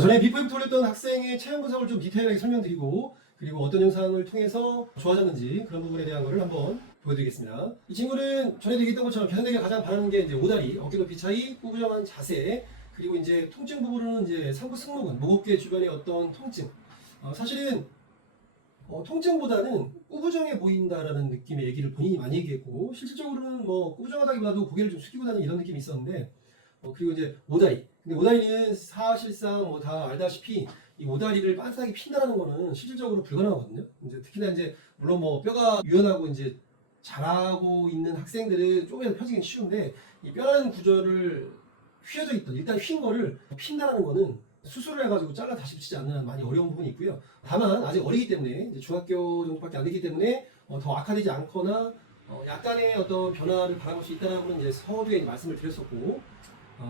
전에 비포 돌렸던 학생의 체형 분석을 좀 디테일하게 설명드리고 그리고 어떤 영상을 통해서 좋아졌는지 그런 부분에 대한 것을 한번 보여드리겠습니다. 이 친구는 전에도 얘기했던 것처럼 개선되길 가장 바라는 게 이제 오다리, 어깨 높이 차이, 꾸부정한 자세, 그리고 이제 통증 부분은 이제 상부 승모근, 목 어깨 주변의 어떤 통증. 사실은 통증보다는 꾸부정해 보인다라는 느낌의 얘기를 본인이 많이 얘기했고, 실질적으로는 뭐 꾸부정하다기보다도 고개를 좀 숙이고 다니는 이런 느낌이 있었는데, 그리고 이제 오다리. 근데 오다리는 사실상 뭐 다 알다시피 이 오다리를 빤싸게 핀다는 거는 실질적으로 불가능하거든요. 이제 특히나 이제 물론 뭐 뼈가 유연하고 이제 잘하고 있는 학생들은 조금이라도 펴지긴 쉬운데 이 뼈라는 구조를 휘어져 있던 일단 휜 거를 핀다는 거는 수술을 해가지고 잘라 다시 붙이지 않는 한 많이 어려운 부분이 있고요. 다만 아직 어리기 때문에 이제 중학교 정도밖에 안 됐기 때문에 더 악화되지 않거나 약간의 어떤 변화를 바라볼 수 있다는 건 이제 서두에 말씀을 드렸었고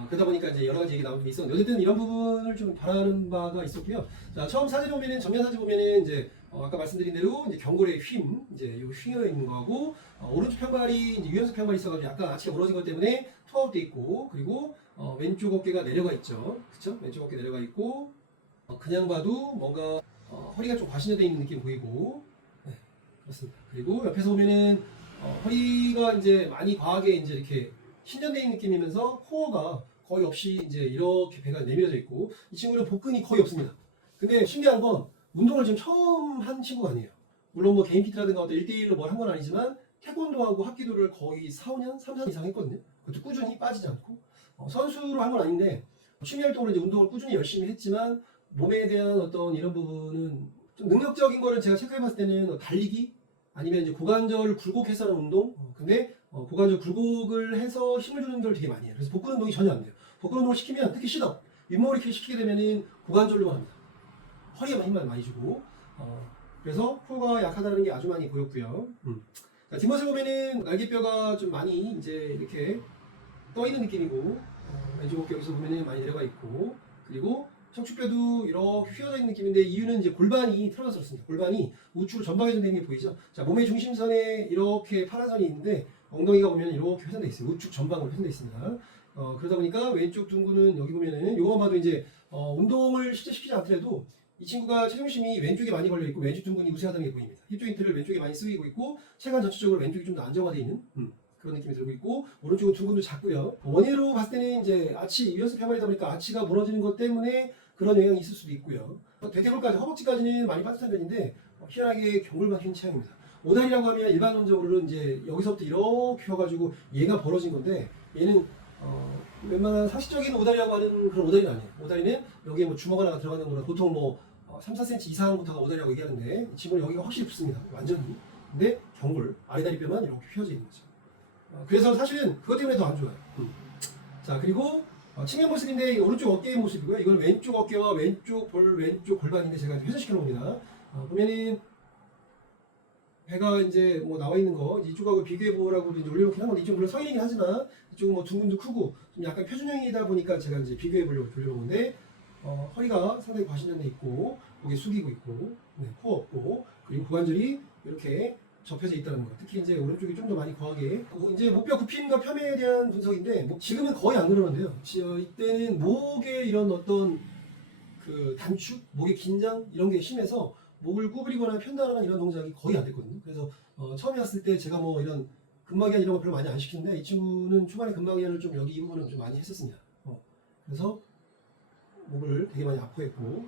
그러다 보니까 이제 여러 가지 얘기 나온 게 있었는데 어쨌든 이런 부분을 좀 바라는 바가 있었고요. 자, 처음 사진 보면은 정면 사진 보면은 이제 아까 말씀드린 대로 이제 경골의 휜 이제 요 휘어 있는 거하고 오른쪽 편발이 이제 유연성 편발이 있어가지고 약간 아치가 무너진 것 때문에 투아웃돼 있고 그리고 왼쪽 어깨가 내려가 있죠. 그쵸? 왼쪽 어깨 내려가 있고 그냥 봐도 뭔가 허리가 좀 과신되어 있는 느낌 보이고 네, 그렇습니다. 그리고 옆에서 보면은 허리가 이제 많이 과하게 이제 이렇게 신전되어 있는 느낌이면서 코어가 거의 없이 이제 이렇게 배가 내밀어져 있고 이 친구는 복근이 거의 없습니다. 근데 신기한 건 운동을 지금 처음 한 친구가 아니에요. 물론 뭐 개인 피트라든가 어떤 1대1로 뭘 한 건 아니지만 태권도하고 합기도를 거의 4, 5년, 3, 4년 이상 했거든요. 그것도 꾸준히 빠지지 않고 선수로 한 건 아닌데 취미 활동으로 이제 운동을 꾸준히 열심히 했지만 몸에 대한 어떤 이런 부분은 좀 능력적인 거를 제가 체크해 봤을 때는 달리기 아니면 이제 고관절을 굴곡해서 하는 운동 근데 고관절 굴곡을 해서 힘을 주는 걸 되게 많이 해요. 그래서 복근 운동이 전혀 안 돼요. 복근 운동을 시키면 특히 쉿업, 윗몸을 이렇게 시키게 되면은 고관절로만 합니다. 허리에만 힘만 많이 주고 그래서 코어가 약하다는 게 아주 많이 보였고요. 자, 뒷모습 보면은 날개뼈가 좀 많이 이제 이렇게 떠 있는 느낌이고 왼쪽 어깨 여기서 보면은 많이 내려가 있고 그리고 척추뼈도 이렇게 휘어져 있는 느낌인데 이유는 이제 골반이 틀어졌습니다. 골반이 우측으로 전방에 되는 게 보이죠? 자, 몸의 중심선에 이렇게 파란 선이 있는데 엉덩이가 보면 이렇게 회전되어 있어요. 우측 전방으로 회전되어 있습니다. 그러다 보니까 왼쪽 둔구는 여기 보면은 요거만 봐도 이제 운동을 실제 시키지 않더라도 이 친구가 체중심이 왼쪽에 많이 걸려 있고 왼쪽 둔근이 우세하다는 게 보입니다. 힙 조인트를 왼쪽에 많이 쓰이고 있고 체간 전체적으로 왼쪽이 좀 더 안정화되어 있는 그런 느낌이 들고 있고 오른쪽은 둔근도 작고요. 원인으로 봤을 때는 이제 아치 유연성 편발이다 보니까 아치가 무너지는 것 때문에 그런 영향이 있을 수도 있고요. 대퇴골까지 허벅지까지는 많이 빠듯한 편인데 희한하게 경골만 흰 체형입니다. 오다리라고 하면 일반론적으로는 이제 여기서부터 이렇게 펴가지고 얘가 벌어진 건데 얘는 웬만한 상식적인 오다리라고 하는 그런 오다리는 아니에요. 오다리는 여기에 뭐 주먹 하나가 들어가는 거라 보통 뭐 3, 4cm 이상부터가 오다리라고 얘기하는데 이 친구는 여기가 확실히 붙습니다. 완전히. 근데 경골, 아래다리뼈만 이렇게 휘어져 있는 거죠. 그래서 사실은 그것 때문에 더 안 좋아요. 자, 그리고 측면 모습인데 오른쪽 어깨의 모습이고요. 이건 왼쪽 어깨와 왼쪽 골반인데 제가 회전시켜 놓습니다. 보면은 배가 이제 뭐 나와 있는 거 이쪽하고 비교해 보라고 이제 올려놓긴 한 건데 이쪽 물론 성인이긴 하지만 이쪽은 뭐 둥근도 크고 좀 약간 표준형이다 보니까 제가 이제 비교해 보려고 돌려놓은 건데 허리가 상당히 과신전돼 있고 고개 숙이고 있고 네, 코어 없고 그리고 고관절이 이렇게 접혀져 있다는 거. 특히 이제 오른쪽이 좀 더 많이 과하게 이제 목뼈 굽힘과 펴매에 대한 분석인데 지금은 거의 안 그러는데요. 이때는 목에 이런 어떤 그 단축, 목의 긴장 이런 게 심해서 목을 구부리거나 편다라는 이런 동작이 거의 안 됐거든요. 그래서 처음에 왔을 때 제가 뭐 이런 근막이완 이런 거 별로 많이 안 시키는데 이 친구는 초반에 근막이완을 좀 여기 이 부분은 좀 많이 했었습니다. 그래서 목을 되게 많이 아파했고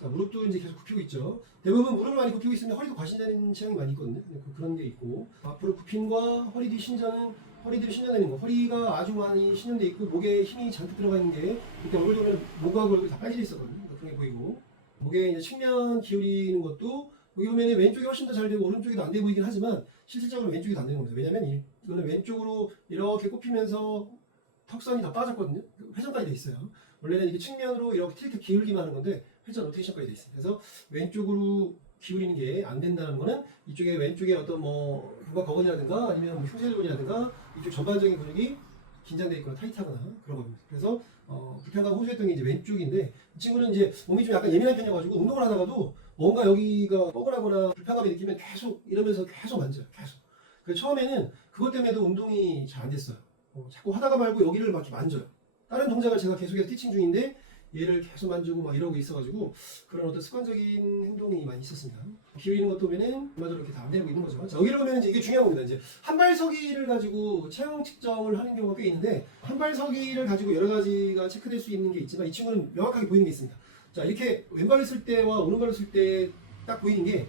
자, 무릎도 이제 계속 굽히고 있죠. 대부분 무릎을 많이 굽히고 있으면 허리도 과신되는 체형이 많이 있거든요. 그런 게 있고 앞으로 굽힘과 허리 뒤 신전은 허리들이 신전되는 거 허리가 아주 많이 신전돼 있고 목에 힘이 잔뜩 들어가 있는 게 이렇게 얼굴 보면 목하고 얼굴이 다 빨개져 있었거든요. 그런 게 보이고 목에 이제 측면 기울이는 것도 여기 보면 왼쪽이 훨씬 더 잘 되고 오른쪽이 더 안 돼 보이긴 하지만 실질적으로 왼쪽이 더 안 되는 겁니다. 왜냐면 이거는 왼쪽으로 이렇게 꼽히면서 턱선이 다 빠졌거든요. 회전까지 돼 있어요. 원래는 이게 측면으로 이렇게 틸트 기울기만 하는 건데 회전 로테이션까지 돼 있어요. 그래서 왼쪽으로 기울이는 게 안 된다는 거는 이쪽에 왼쪽에 어떤 뭐 후각거근이라든가 아니면 뭐 흉쇄근이라든가 이쪽 전반적인 근육이 긴장돼 있거나 타이트하거나 그런 겁니다. 그래서 불편감 호소했던 게 이제 왼쪽인데 이 친구는 이제 몸이 좀 약간 예민한 편이어가지고 운동을 하다가도 뭔가 여기가 뻐근하거나 불편감이 느끼면 계속 이러면서 계속 만져요. 계속. 그래서 처음에는 그것 때문에도 운동이 잘 안 됐어요. 자꾸 하다가 말고 여기를 막 만져요. 다른 동작을 제가 계속해서 티칭 중인데 얘를 계속 만지고 막 이러고 있어가지고 그런 어떤 습관적인 행동이 많이 있었습니다. 기울이는 것도 보면은 얼마나 이렇게 다 안 되고 있는 거죠. 자, 여기를 보면 이제 이게 중요한 겁니다. 이제 한발서기를 가지고 체형 측정을 하는 경우가 꽤 있는데 한발서기를 가지고 여러 가지가 체크될 수 있는 게 있지만 이 친구는 명확하게 보이는 게 있습니다. 자, 이렇게 왼발을 쓸 때와 오른발을 쓸 때 딱 보이는 게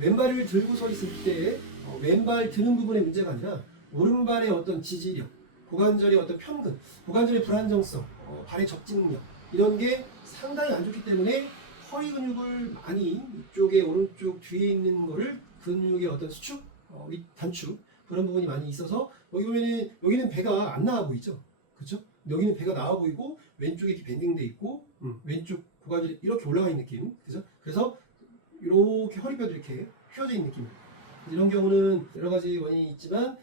왼발을 들고 서 있을 때 왼발 드는 부분의 문제가 아니라 오른발의 어떤 지지력, 고관절의 어떤 편근, 고관절의 불안정성, 발의 접진력 이런 게 상당히 안 좋기 때문에 허리 근육을 많이 이쪽에 오른쪽 뒤에 있는 거를 근육의 어떤 수축, 단축 그런 부분이 많이 있어서 여기 보면은 여기는 배가 안 나와 보이죠, 그렇죠? 여기는 배가 나와 보이고 왼쪽에 이렇게 밴딩돼 있고 왼쪽 고관절이 이렇게 올라가 있는 느낌, 그죠? 그래서 이렇게 허리뼈도 이렇게 휘어져 있는 느낌. 이런 경우는 여러 가지 원인이 있지만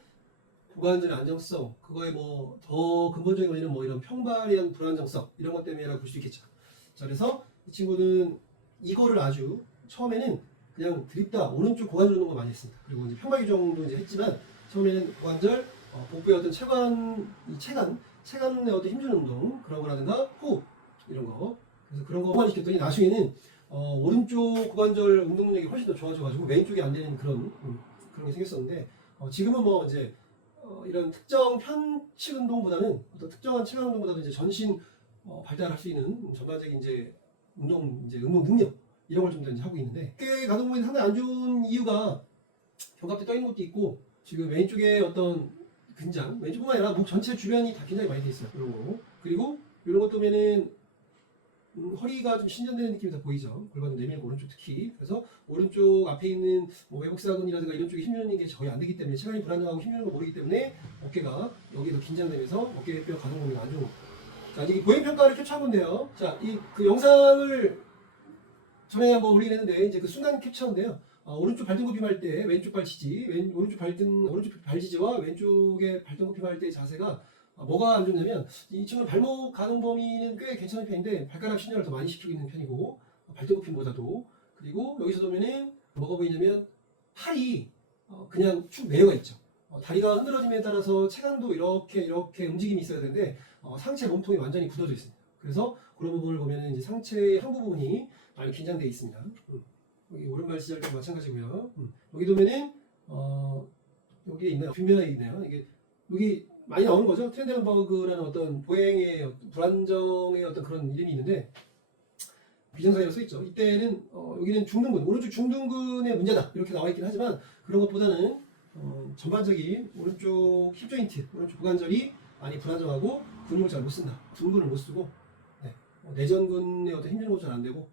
고관절의 안정성, 그거에 뭐 더 근본적인 원인은 뭐 이런 평발에 대한 불안정성 이런 것 때문이라고 볼 수 있겠죠. 자, 그래서 이 친구는 이거를 아주 처음에는 그냥 드립다 오른쪽 고관절 운동을 많이 했습니다. 그리고 이제 평발 규정도 이제 했지만 처음에는 고관절, 복부의 어떤 체간의 어떤 힘주는 운동 그런 거라든가 호흡 이런 거, 그래서 그런 거만 시켰더니 나중에는 오른쪽 고관절 운동 능력이 훨씬 더 좋아져가지고 왼쪽이 안 되는 그런 게 생겼었는데 지금은 뭐 이제 이런 특정 편측 운동보다는 어떤 특정한 체간 운동보다도 이제 전신 발달할 수 있는 전반적인 이제 운동 능력 이런 걸 좀 더 이제 하고 있는데 꽤 가동범위 상당히 안 좋은 이유가 견갑대 떠 있는 것도 있고 지금 왼쪽에 어떤 근장 왼쪽뿐만 아니라 목 전체 주변이 다 긴장이 많이 돼 있어요. 그리고 이런 것 보면은 허리가 좀 신전되는 느낌이 다 보이죠. 골반도 내밀고 오른쪽 특히. 그래서 오른쪽 앞에 있는 뭐 외복사근이라든가 이런 쪽에 힘주는 게 거의 안 되기 때문에 체간이 불안정하고 힘주는 걸 모르기 때문에 어깨가 여기에 더 긴장되면서 어깨뼈 가동 범위가 안 좋은 거죠. 자, 이제 보행 평가를 캡처한 건데요. 자, 그 영상을 전에 한번 올리긴 했는데 이제 그 순간 캡처인데요. 오른쪽 발등굽힘 할 때 왼쪽 발 지지, 오른쪽 발 지지와 왼쪽에 발등굽힘 할 때 자세가 뭐가 안 좋냐면 이 친구는 발목 가동 범위는 꽤 괜찮은 편인데 발가락 신혈을 더 많이 시키고 있는 편이고 발등굽힘보다도. 그리고 여기서 보면은 뭐가 보이냐면 팔이 그냥 축 내려가 있죠. 다리가 흔들어짐에 따라서 체간도 이렇게 움직임이 있어야 되는데 상체 몸통이 완전히 굳어져 있습니다. 그래서 그런 부분을 보면은 이제 상체의 한 부분이 많이 긴장되어 있습니다. 여기 오른발 시절도 마찬가지고요. 여기 보면은 여기에 있나요? 뒷면에 있네요. 이게 여기 많이 나오는 거죠. 트렌델버그라는 어떤 보행의 불안정의 어떤 그런 이름이 있는데 비정상이라고 써 있죠. 이때는 여기는 중둔근, 오른쪽 중둔근의 문제다 이렇게 나와 있긴 하지만 그런 것보다는 전반적인 오른쪽 힙 조인트, 오른쪽 고관절이 많이 불안정하고 근육을 잘 못 쓴다. 둔근을 못 쓰고 내전근의 어떤 힘주는 것도 잘 안 되고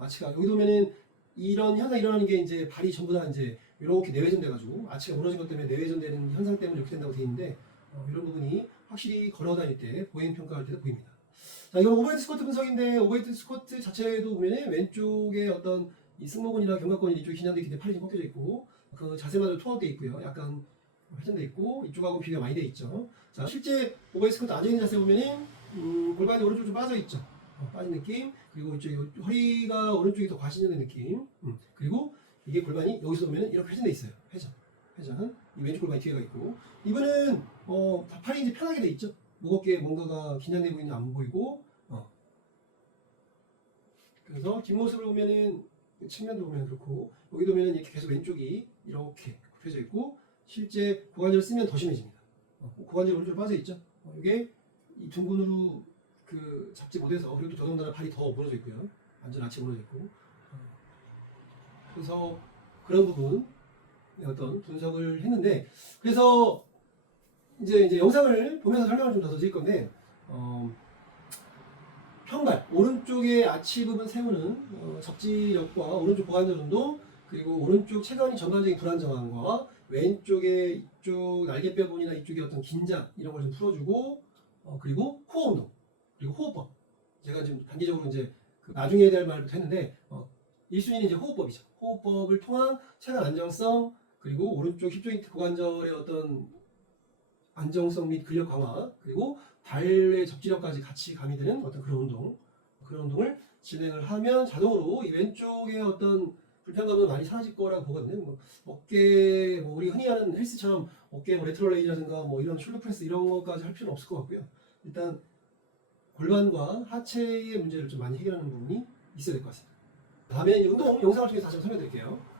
아치가 여기 보면은 이런 현상이 일어나는 게 이제 발이 전부 다 이제 이렇게 내외전돼가지고 아치가 무너진 것 때문에 내외전되는 현상 때문에 이렇게 된다고 돼 있는데 이런 부분이 확실히 걸어 다닐 때 보행 평가할 때도 보입니다. 자, 이건 오버헤드 스쿼트 분석인데 오버헤드 스쿼트 자체도 보면 왼쪽에 어떤 이 승모근이나 견갑근이 이쪽에 긴장되어 있기 때문에 팔이 좀 꺾여져 있고 그 자세마저 통합되어 있고요. 약간 회전되어 있고 이쪽하고 비교가 많이 되어 있죠. 자, 실제 오버헤드 스쿼트 앉아있는 자세 보면은 골반이 오른쪽으로 좀 빠져 있죠. 빠진 느낌. 그리고 이쪽 허리가 오른쪽이 더 과신전된 느낌. 그리고 이게 골반이 여기서 보면은 이렇게 회전돼 있어요. 회전. 이 왼쪽 골반이 뒤에가 있고 이분은 팔이 이제 편하게 돼 있죠. 무겁게 뭔가가 긴장돼 보이는 안 보이고 그래서 뒷모습을 보면은 측면도 보면 그렇고 여기도 보면은 이렇게 계속 왼쪽이 이렇게 굽혀져 있고 실제 고관절을 쓰면 더 심해집니다. 고관절 오른쪽으로 빠져 있죠. 이게 이 둔근으로 그 잡지 못해서 그리고 더더군다나 발이 더 무너져 있고요. 완전 아치 무너져 있고 그래서 그런 부분 어떤 분석을 했는데 그래서 이제 영상을 보면서 설명을 좀 더 드릴 건데 평발 오른쪽에 아치 부분 세우는 접지력과 오른쪽 고관절 운동 그리고 오른쪽 체간이 전반적인 불안정함과 왼쪽에 이쪽 날개뼈 부분이나 이쪽에 어떤 긴장 이런 걸 좀 풀어주고 그리고 코어 운동 그리고 호흡법 제가 지금 단기적으로 이제 나중에 대할 말부터 했는데 1순위는 이제 호흡법이죠. 호흡법을 통한 체간 안정성 그리고 오른쪽 힙 조인트 고관절의 어떤 안정성 및 근력 강화 그리고 발의 접지력까지 같이 가미되는 어떤 그런 운동을 진행을 하면 자동으로 이 왼쪽의 어떤 불편감은 많이 사라질 거라고 보거든요. 어깨 우리 흔히 하는 헬스처럼 어깨 레트럴 레이라든가 이런 숄더 프레스 이런 것까지 할 필요는 없을 것 같고요. 일단 골반과 하체의 문제를 좀 많이 해결하는 부분이 있어야 될 것 같습니다. 다음에 운동 영상을 통해서 다시 한번 설명드릴게요.